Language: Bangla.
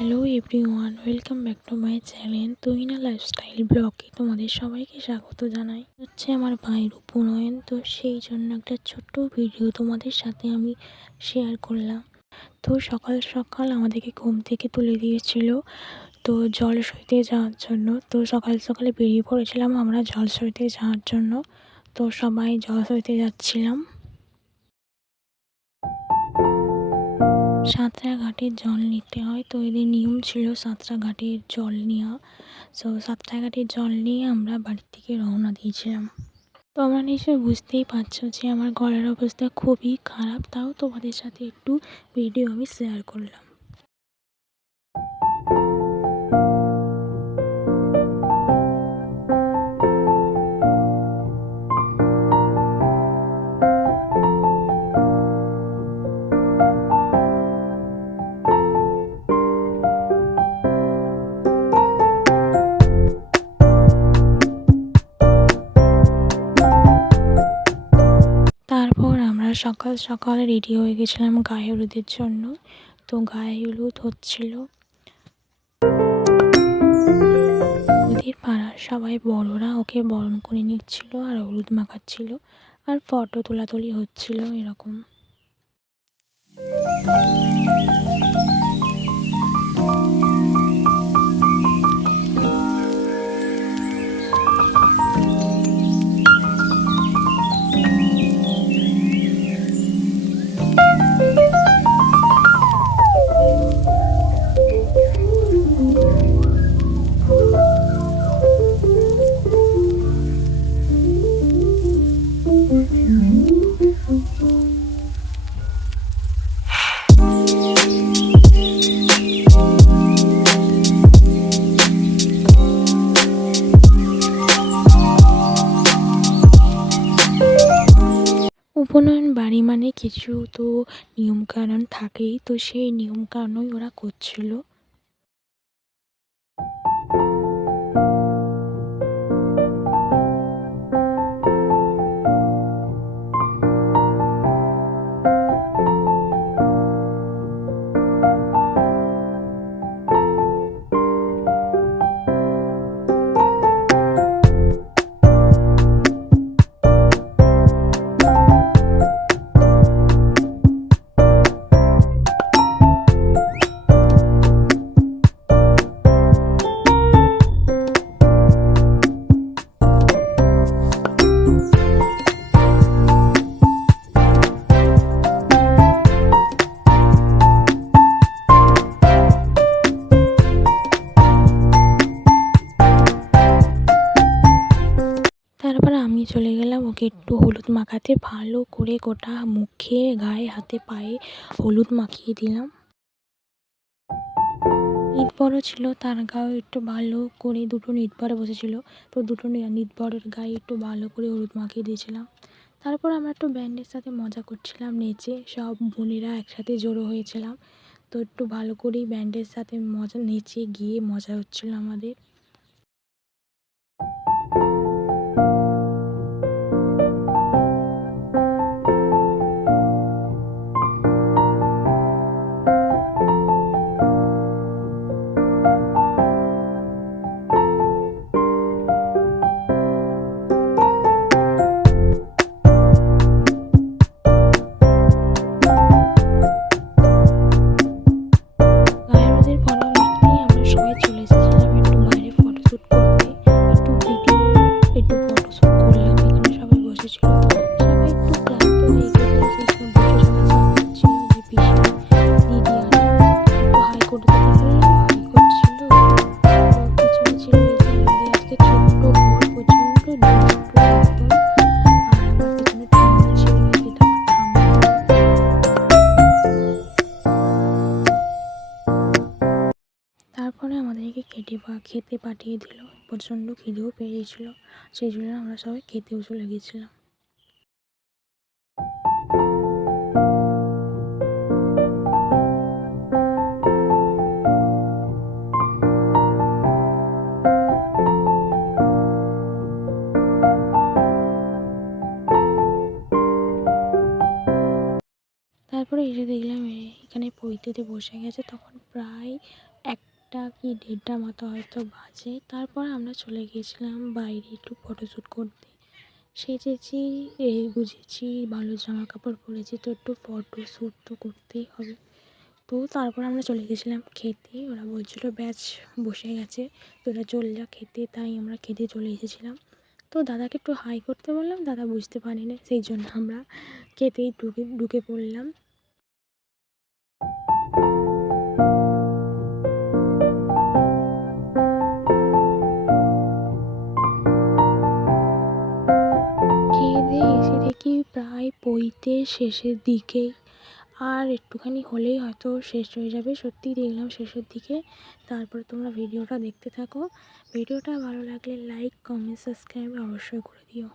Hello everyone, welcome back to my channel Tuhina lifestyle ব্লগে তোমাদের সবাইকে স্বাগত জানাই। হচ্ছে আমার ভাইয়ের উপনয়ন, তো সেই জন্য একটা ছোট্ট ভিডিও তোমাদের সাথে আমি শেয়ার করলাম। তো সকাল সকাল আমাদেরকে ঘুম থেকে তুলে দিয়েছিল তো জল সইতে যাওয়ার জন্য। তো সকাল সকালে বেরিয়ে পড়েছিলাম আমরা জল সইতে যাওয়ার জন্য। তো সবাই জল সইতে যাচ্ছিলাম। সাঁতরাঘাটের জল নিতে হয়, তো এদের নিয়ম ছিল সাঁতরাঘাটের জল নেওয়া। সো সাঁতরাঘাটের জল নিয়ে আমরা বাড়ি থেকে রওনা দিয়েছিলাম। তো আমরা নিশ্চয়ই বুঝতেই পারছো যে আমার গলার অবস্থা খুবই খারাপ, তাও তোমাদের সাথে একটু ভিডিও আমি শেয়ার করলাম। তারপর আমরা সকাল সকাল রেডি হয়ে গেছিলাম গায়ে হলুদের জন্য। তো গায়ে হলুদ হচ্ছিল, ওদের পাড়ার সবাই বড়রা ওকে বরণ করে নিচ্ছিল আর হলুদ মাখাচ্ছিল আর ফটো তোলাতুলি হচ্ছিল এরকম। উপনয়ন বাড়ি মানে কিছু তো নিয়মকানুন থাকেই, তো সেই নিয়মকানুনই ওরা করছিল। তারপর আমি চলে গেলাম ওকে একটু হলুদ মাখাতে, ভালো করে গোটা মুখে গায়ে হাতে পায়ে হলুদ মাখিয়ে দিলাম। নিতবড় ছিল, তার গায়ে একটু ভালো করে দুটো নিতবড় বসেছিল, তো দুটো নিতবড়ের গায়ে একটু ভালো করে হলুদ মাখিয়ে দিয়েছিলাম। তারপর আমরা একটু ব্যান্ডের সাথে মজা করছিলাম, নেচে সব বোনেরা একসাথে জড়ো হয়েছিলাম। তো একটু ভালো করেই ব্যান্ডের সাথে মজা নেচে গিয়ে মজা হচ্ছিল আমাদের। গায়ে হলুদের পরবর্তী আমরা সবাই চলে এসেছিলাম একটু বাইরে ফটোশ্যুট করতে। একটু ভিডিও একটু ফটোশ্যুট করলাম, এখানে সবাই বসেছিল। সবাই একটু ক্লান্ত হয়ে গেছে, সেই সব বসে সবাই চা খাচ্ছিল। যে পিসি দিদি আর একটু হাই করতে বললাম, হাই করছিল। তো পিছনে ছিল এই যে আমাদের আজকে ছোট্ট বর, প্রচণ্ড দুষ্টু একদম। আর আমার পেছনে ঠাম্মা ছিল, এটা আমার ঠাম্মা। তারপরে আমাদেরকে খেতে পাঠিয়ে দিল, প্রচণ্ড খিদেও পেয়ে গেছিল, সেই জন্য আমরা সবাই খেতেও চলে গেছিলাম। তারপরে এসে দেখলাম এখানে পৈতেতে বসে গেছে, তখন প্রায় 1টা কি 1:30টা মতো হয়তো বাজে। তারপর আমরা চলে গিয়েছিলাম বাইরে একটু ফটোশ্যুট করতে। সেজেছি, গুজেছি, ভালো জামা কাপড় পরেছি, তো একটু ফটোশ্যুট তো করতেই হবে। তো তারপর আমরা চলে গেছিলাম খেতে। ওরা বলছিল ব্যাচ বসে গেছে, তোরা চল যা খেতে, তাই আমরা খেতে চলে এসেছিলাম। তো দাদাকে একটু হাই করতে বললাম, দাদা বুঝতে পারেনি, সেই জন্য আমরা খেতেই ঢুকে পড়লাম। খেয়ে দিয়ে এসে দেখি প্রায় পৈতে শেষের দিকেই, আর একটুখানি হলেই হয়তো শেষ হয়ে যাবে। সত্যিই দেখলাম শেষের দিকে। তারপরে তোমরা ভিডিওটা দেখতে থাকো। ভিডিওটা ভালো লাগলে লাইক, কমেন্ট, সাবস্ক্রাইব অবশ্যই করে দিও।